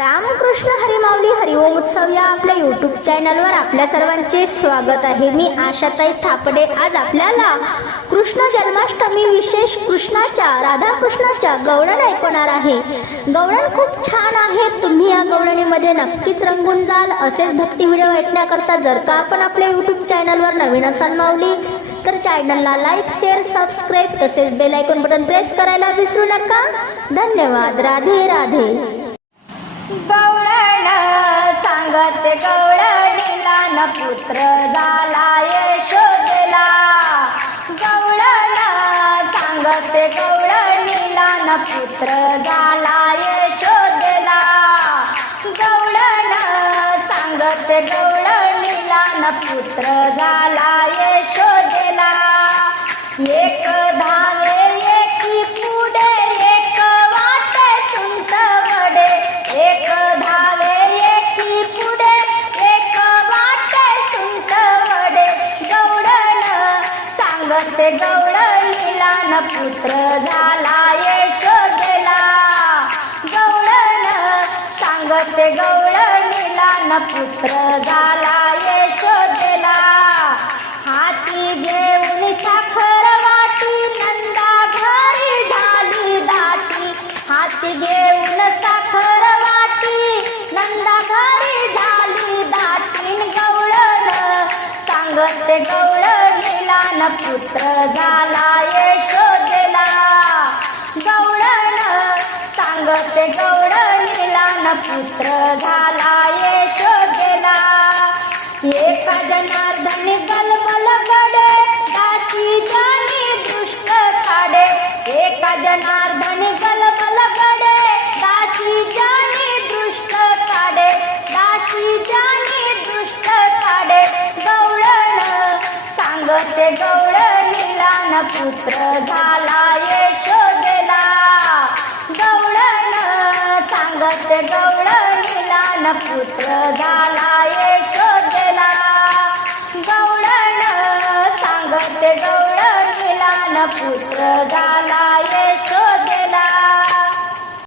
रामकृष्ण हरिमावली हरिओम उत्सव या आपल्या यूट्यूब चॅनलवर आपल्या सर्वांचे स्वागत आहे. मी आशाताई थापडे. आज आपल्याला कृष्ण जन्माष्टमी विशेष कृष्णाच्या राधाकृष्णाच्या गवळण ऐकवणार आहे. गवळण खूप छान आहे. तुम्ही या गवळणीमध्ये नक्कीच रंगून जाल. असेच भक्ती व्हिडिओ ऐकण्याकरता जर का आपण आपल्या यूट्यूब चॅनलवर नवीन असाल मावली तर चॅनलला लाईक शेअर सबस्क्राईब तसेच बेल आयकॉन बटन प्रेस करायला विसरू नका. धन्यवाद. राधे राधे. गवळण सांगत गवळणीला न पुत्र झाला यशोदेला. गवळण सांगत गवळणीला न पुत्र झाला यशोदेला. गवळण सांगत गवळणीला न पुत्र झाला सांगत गवळणीला न पुत्र झाला यशोदेला. गवळण सांगत गवळणीला न पुत्र झाला यशोदेला. हाती घेऊन साखर वाटी नंदा घरी झाली दाटी. हाती घेऊन साखर वाटी नंदा घरी झाली दाटी. गवळण सांगत गवळणीला ज्ञान पुत्र झाला यशोदेला. गौडण सांगते गवळणीला न पुत्र झाला यशोदेला. एका जनार्दनी गलमल गडे दासी जानी दुष्ट काढे एका जनार्दनी गलमल सांगते गवळणीला न पुत्र झाला यशोदेला. सांगत सांगते गवळणीला न पुत्र झाला यशोदेला. सांगत सांगते गवळणीला न पुत्र झाला